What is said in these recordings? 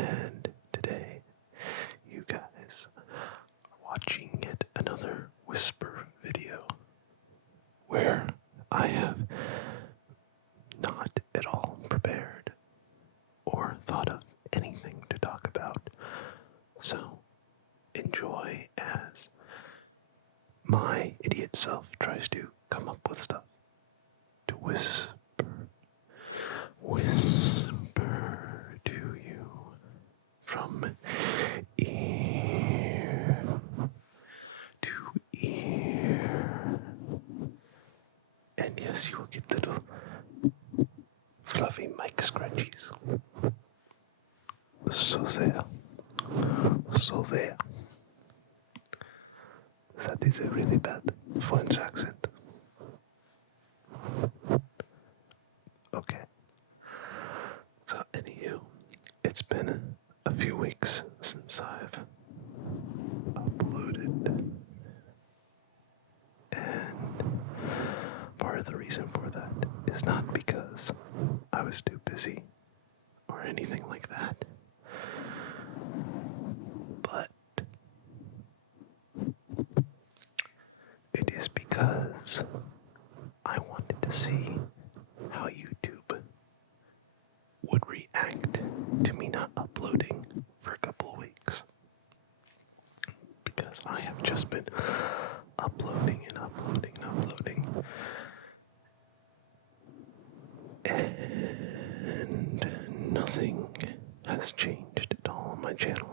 And today, you guys are watching yet another whisper video where I have not at all prepared or thought of anything to talk about. So, enjoy as my idiot self tries to come up with stuff to whisper to you from ear to ear. And yes, you will get little fluffy mic scrunchies. So there. That is a really bad French accent. Okay. So, anywho, it's been a few weeks since I've uploaded. And part of the reason for that is not because I was too busy or anything like that, but it is because I wanted to see how YouTube would react to me not uploading for a couple of weeks. Because I have just been uploading and uploading and uploading. And nothing has changed at all on my channel.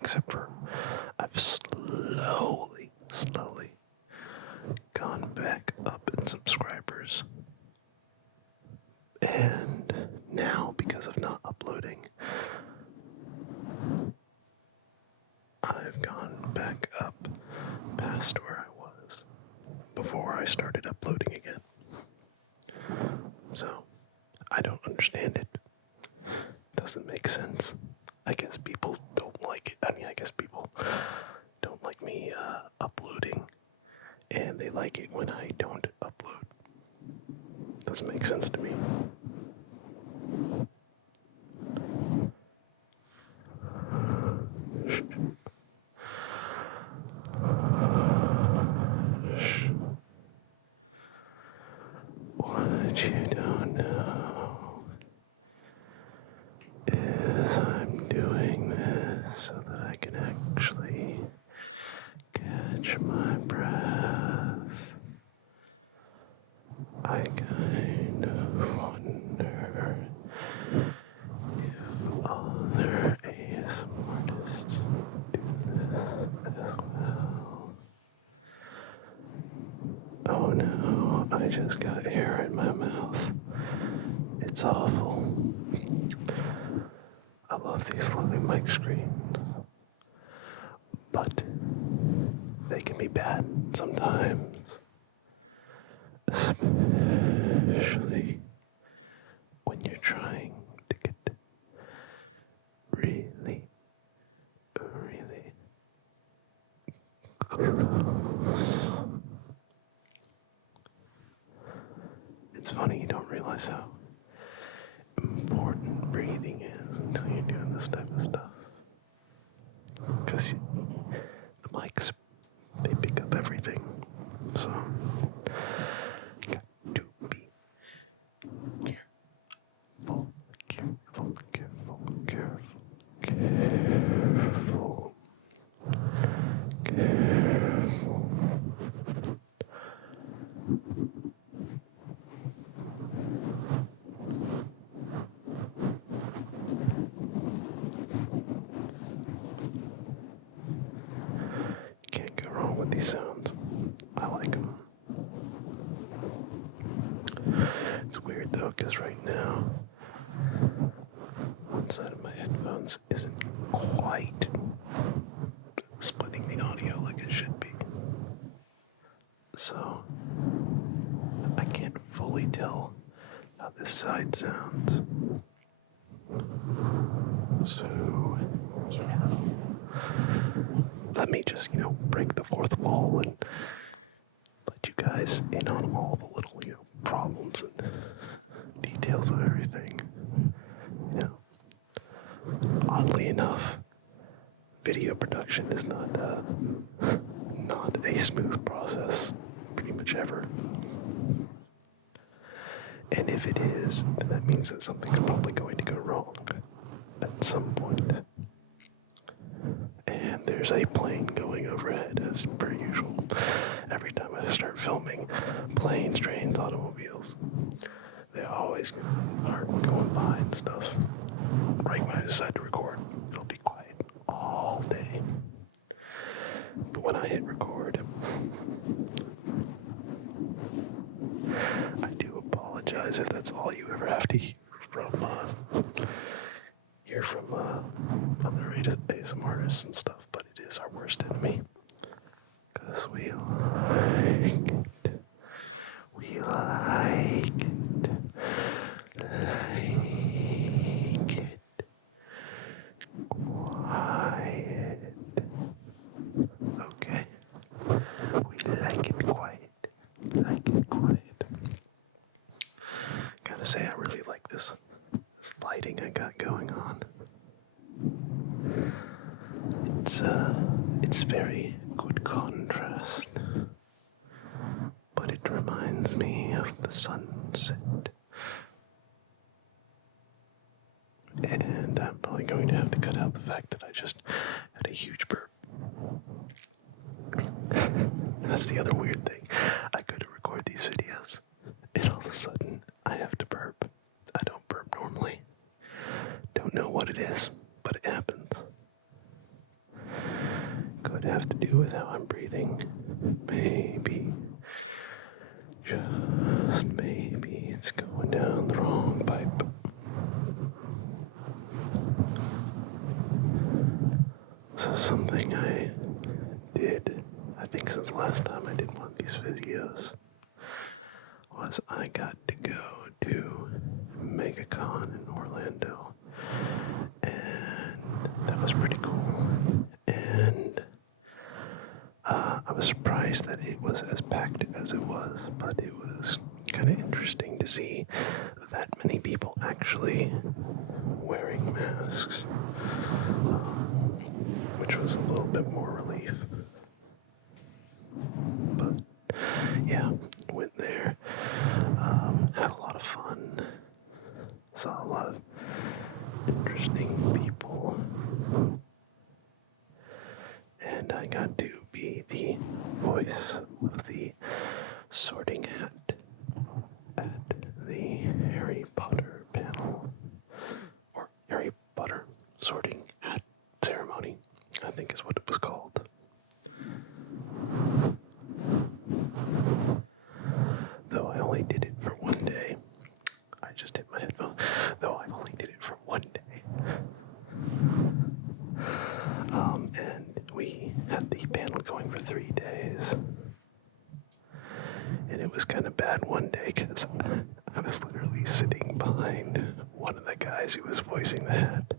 Except for I've slowly gone back up in subscribers. And now, because of not uploading, I've gone back up past where I was before I started uploading again. So, I don't understand it. Doesn't make sense. I guess people don't like it. I mean, I guess people don't like me uploading, and they like it when I don't upload. Doesn't make sense to me. What you don't know is I'm doing this so that I can actually catch my breath. I kind of wonder if other ASM artists do this as well. Oh no, I just got air in my mouth. It's awful. I love these lovely mic screens, but they can be bad sometimes. Especially when you're trying to get really close. It's funny, you don't realize how important breathing is until you're doing this type of stuff. Because the mics, they pick up everything. So, got to be careful. Can't go wrong with these sounds. I like them. It's weird though, because right now, one side of my headphones isn't quite splitting the audio like it should be. So, I can't fully tell how this side sounds. So, yeah. Let me just, break the fourth wall and let you guys in on all the little, problems and details of everything. oddly enough, video production is not a smooth process, pretty much ever. And if it is, then that means that something's probably going to go wrong at some point. And there's a plane going overhead, as per usual. Every time I start filming planes, trains, automobiles, they always are going by and stuff. Right when I decide to record, it'll be quiet all day. But when I hit record, I do apologize if that's all you ever have to hear from other ASM artists and stuff, but it is our worst enemy. Because we like it. We like it. Like it. Quiet. Okay. We like it quiet. Like it quiet. Gotta say, I really like this lighting I got going on. It's very good contrast, but it reminds me of the sunset. And I'm probably going to have to cut out the fact that I just had a huge burp. That's the other weird thing. I go to record these videos, and all of a sudden, I have to burp. I don't burp normally. Don't know what it is, but it happens. Could have to do with how I'm breathing. Maybe. Just maybe it's going down the wrong pipe. So something I did, I think since last time I did one of these videos, was I got to go to MegaCon in Orlando, and that was pretty cool. And I was surprised that it was as packed as it was, but it was kind of interesting to see that many people actually wearing masks, which was a little bit more relief. But yeah, went there, had a lot of fun, saw a lot of interesting people, and I got to be the voice of the sorting hat at the Harry Potter panel, or Harry Potter sorting hat ceremony, I think is what it was called. Though I only did it for one day. I just hit my headphone. Though I only did it for one day. And we had the panel going for 3 days. And it was kind of bad one day because I was literally sitting behind one of the guys who was voicing the hat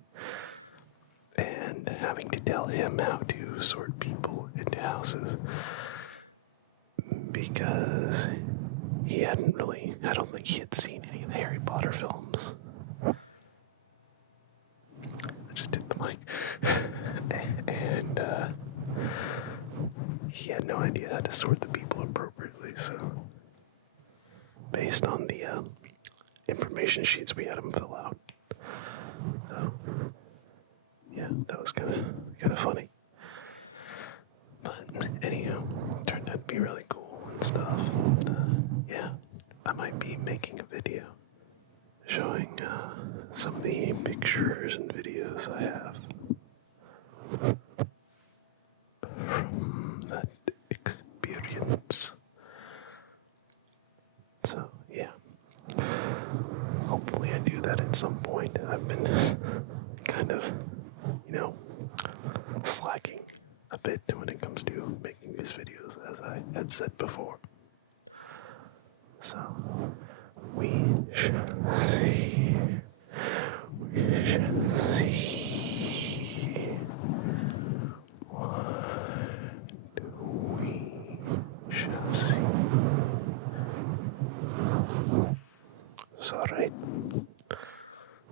and having to tell him how to sort people into houses because he hadn't really, I don't think he had seen any of the Harry Potter films. I just hit the mic. And he had no idea how to sort the people appropriately, so based on the information sheets we had him fill out. So yeah, that was kind of funny. But anyhow, turned out to be really cool and stuff. Yeah, I might be making a video showing some of the pictures and videos I have from that experience. So yeah, hopefully I do that at some point. I've been kind of, slacking a bit when it comes to making these videos, as I had said before. So, we shall see. We shall see. What we shall see. It's alright.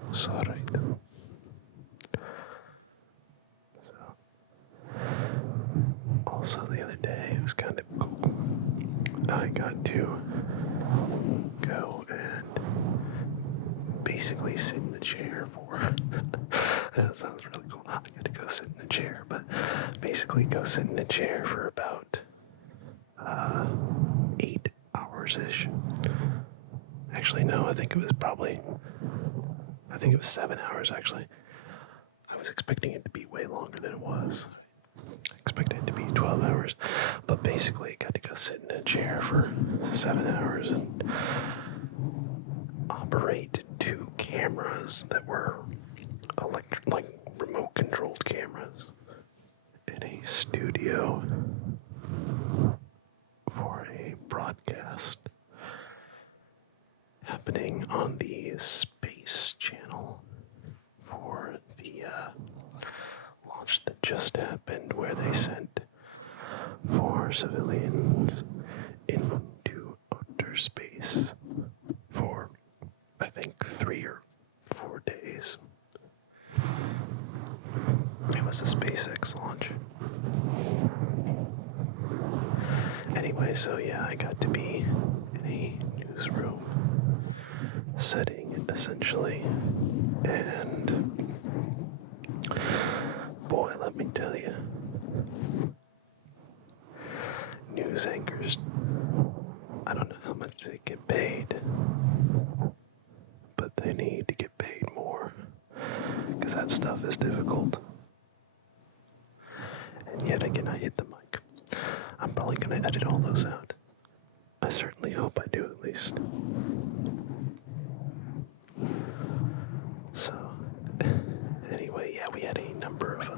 It's alright. I got to go and basically sit in a chair for. That sounds really cool. I got to go sit in a chair, but basically go sit in a chair for about 8 hours ish. Actually, no, I think it was 7 hours actually. I was expecting it to be way longer than it was. I expected it to be 12 hours, but basically I got to go sit in a chair for 7 hours and operate 2 cameras that were remote controlled cameras in a studio for a broadcast happening on the Space Channel for the launch that just happened, where they sent 4 civilians into outer space for, I think, 3 or 4 days. It was a SpaceX launch. Anyway, so yeah, I got to be in a newsroom setting, essentially, and boy, let me tell you, news anchors, I don't know how much they get paid, but they need to get paid more, because that stuff is difficult. And yet again, I hit the mic. I'm probably going to edit all those out. I certainly hope I do, at least. So, anyway, yeah, we had a number of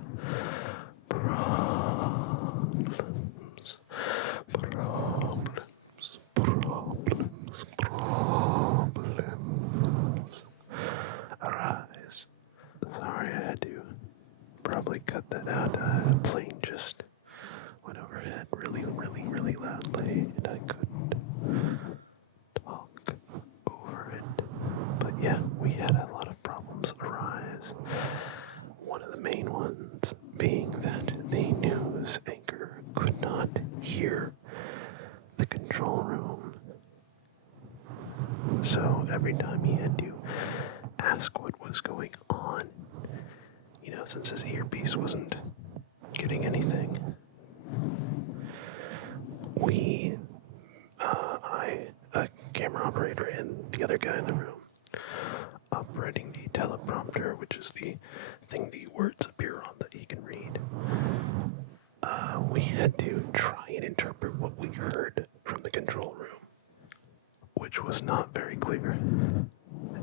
problems arise. Sorry, I had to probably cut that out. The plane just went overhead really, really, really loudly, and I couldn't talk over it. But yeah, we had a lot of problems arise. One of the main ones being that the news anchor could not hear the control room. So every time he had to ask what was going on, since his earpiece wasn't getting anything, a camera operator and the other guy in the room, operating the teleprompter, which is the thing the words appear on that he can read, we had to try and interpret what we heard from the control room, which was not very clear,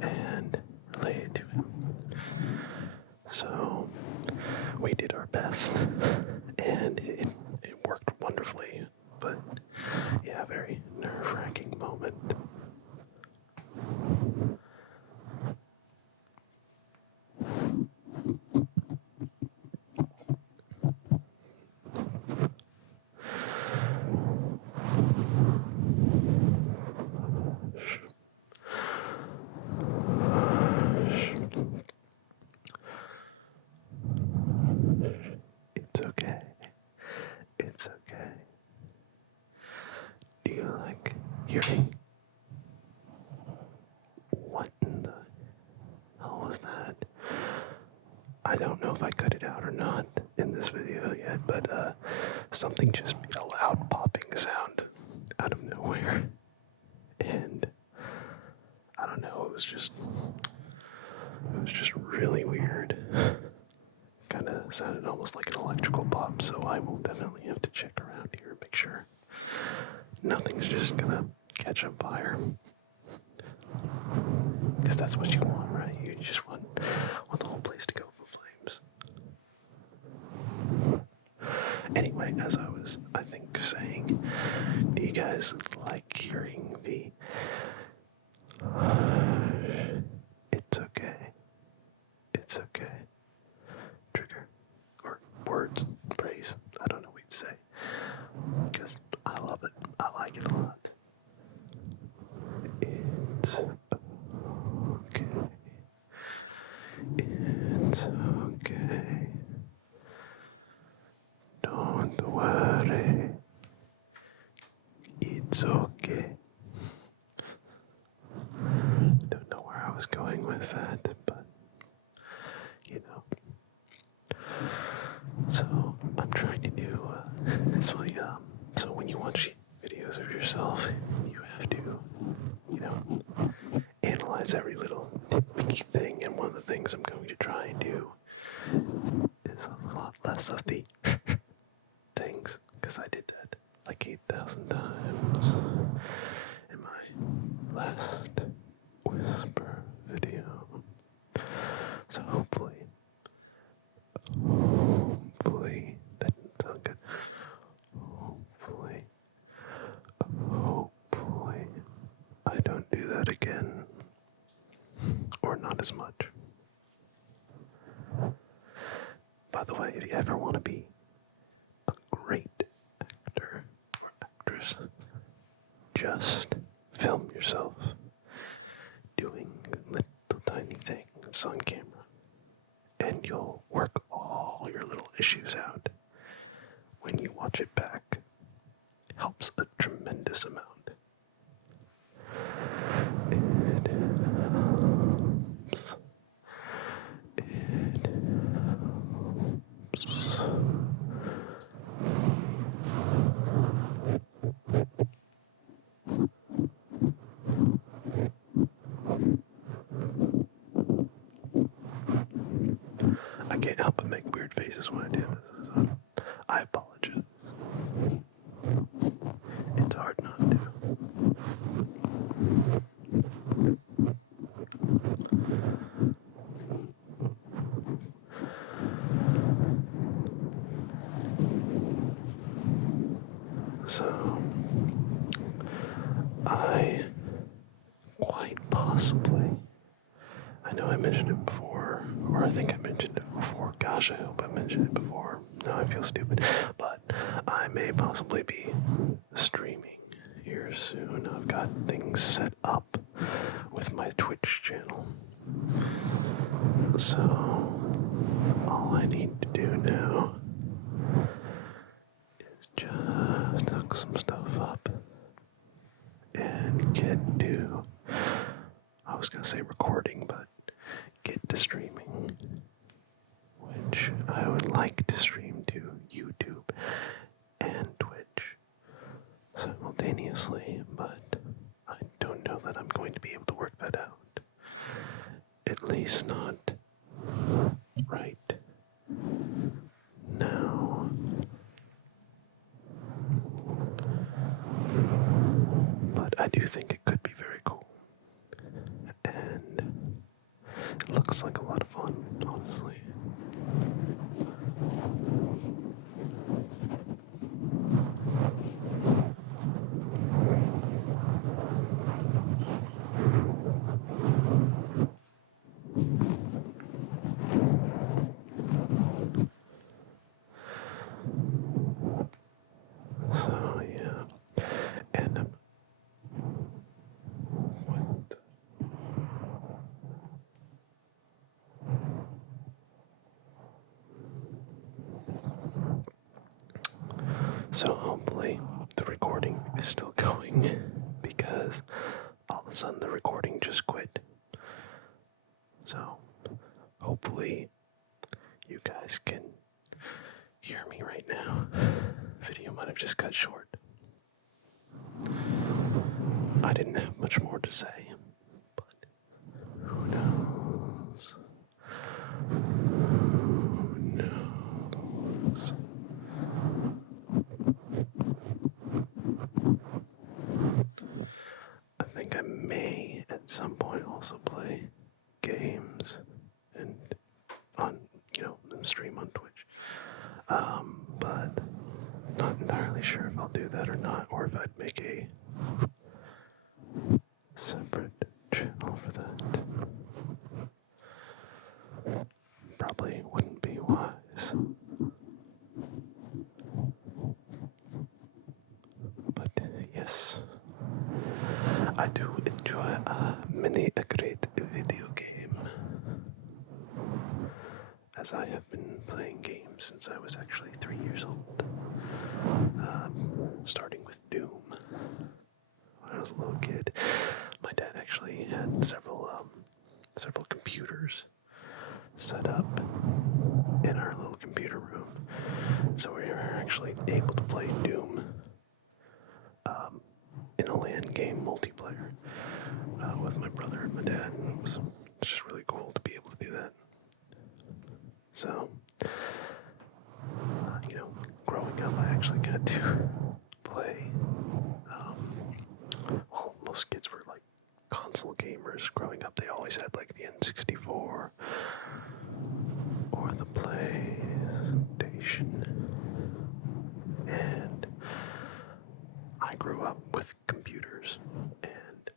and relay it to him. So we did our best, and it worked wonderfully, but yeah, very nerve-wracking moment. It's okay. It's okay. Do you like hearing? What in the hell was that? I don't know if I cut it out or not in this video yet, but something just made a loud popping sound out of nowhere. And I don't know, it was just really weird. Kind of sounded almost like an electrical pop, so I will definitely have to check around here and make sure nothing's just gonna catch on fire. Because that's what you want, right? You just want the whole place to go up in flames. Anyway, as I was, I think, saying, do you guys like hearing the it's okay, it's okay trigger or words, phrase? I don't know what you'd say, because I love it. I like it a lot. It's okay. It's okay. Don't worry. It's okay. It's funny, so when you watch videos of yourself, you have to, you know, analyze every little nitpicky thing, and one of the things I'm going to try and do is a lot less of the things, because I did that like 8,000 times in my last whisper video. So hopefully that didn't sound good. Hopefully I don't do that again, or not as much. By the way, if you ever want to be a great actor or actress, just film yourself doing little tiny things on camera, and you'll work all your little issues out. When you watch it back, it helps a tremendous amount. It helps. I can't help but make weird faces when I do this, so I apologize. It's hard not to. So, I quite possibly, I know I mentioned it before, or I think I mentioned it before. Gosh, I hope I mentioned it before. Now I feel stupid. But I may possibly be streaming here soon. I've got things set up with my Twitch channel. So, all I need to do now is just hook some stuff up and get to, I was going to say recording, but get to streaming, which I would like to stream to YouTube and Twitch simultaneously, but I don't know that I'm going to be able to work that out. At least not right now. But I do think it could be very cool. And it looks like a lot of fun, honestly. So, yeah. And, what? So hopefully the recording is still going, because all of a sudden the recording just quit. So hopefully you guys can hear me right now. Video might have just cut short. I didn't have much more to say, but who knows? Who knows? I think I may at some point also play games and and stream on Twitch. But not entirely sure if I'll do that or not, or if I'd make a separate channel for that. Probably wouldn't be wise. But yes, I do enjoy a great video game, as I have been playing games since I was actually 3 years old. Starting with Doom. When I was a little kid, my dad actually had several computers set up in our little computer room, so we were actually able to play growing up, I actually got to play. Well, most kids were like console gamers growing up. They always had like the N64 or the PlayStation. And I grew up with computers, and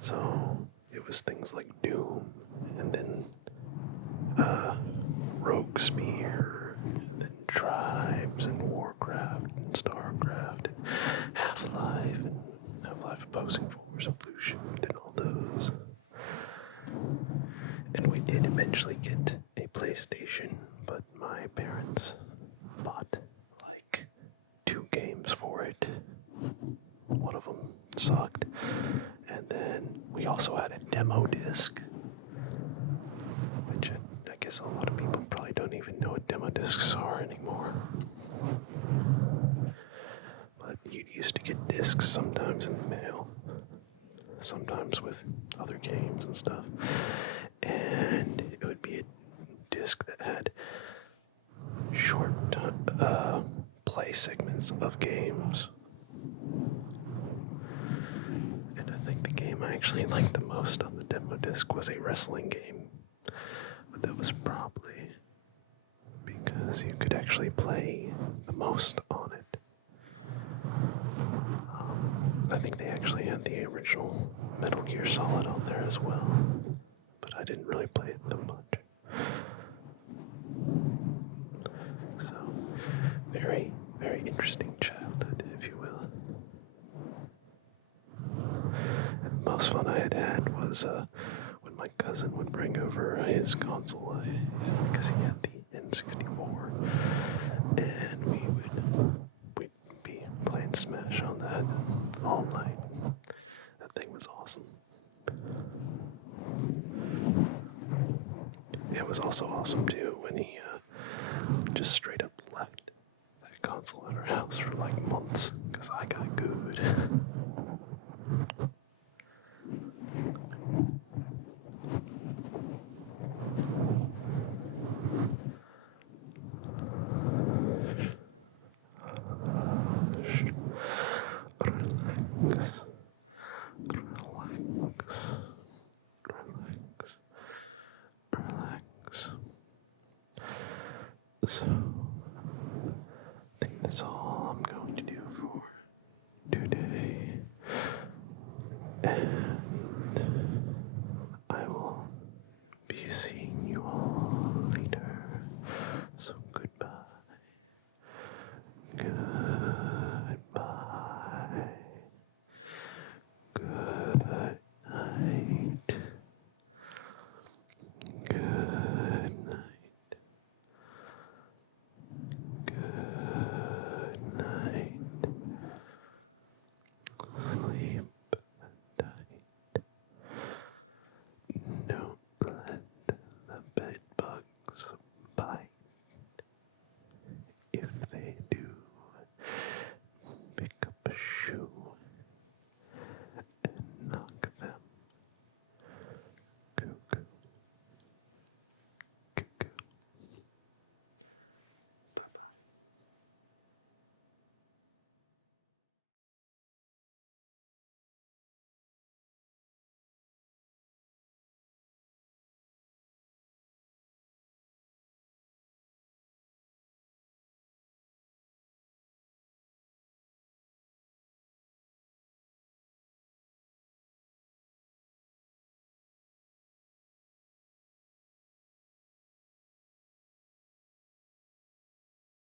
so it was things like Doom, and then Rogue Spear, and then Tribes, and Warcraft, and Starcraft, and Half-Life, and Half-Life Opposing Force, and Blue Shift, and all those. And we did eventually get a PlayStation, but my parents bought like 2 games for it. One of them sucked. And then we also had a demo disc, which I guess a lot of people probably don't even know what demo discs are anymore. But you used to get discs sometimes in the mail, sometimes with other games and stuff. And it would be a disc that had short play segments of games. And I think the game I actually liked the most on the demo disc was a wrestling game. But that was probably because you could actually play the most on it. I think they actually had the original Metal Gear Solid on there as well, but I didn't really play it that much. So, very, very interesting childhood, if you will. And the most fun I had was when my cousin would bring over his console, because he had the N64, and we'd be playing Smash on that all night. That thing was awesome. It was also awesome too when he just straight up left that console at our house for like months because I got good. Relax. Relax. Relax. Relax. So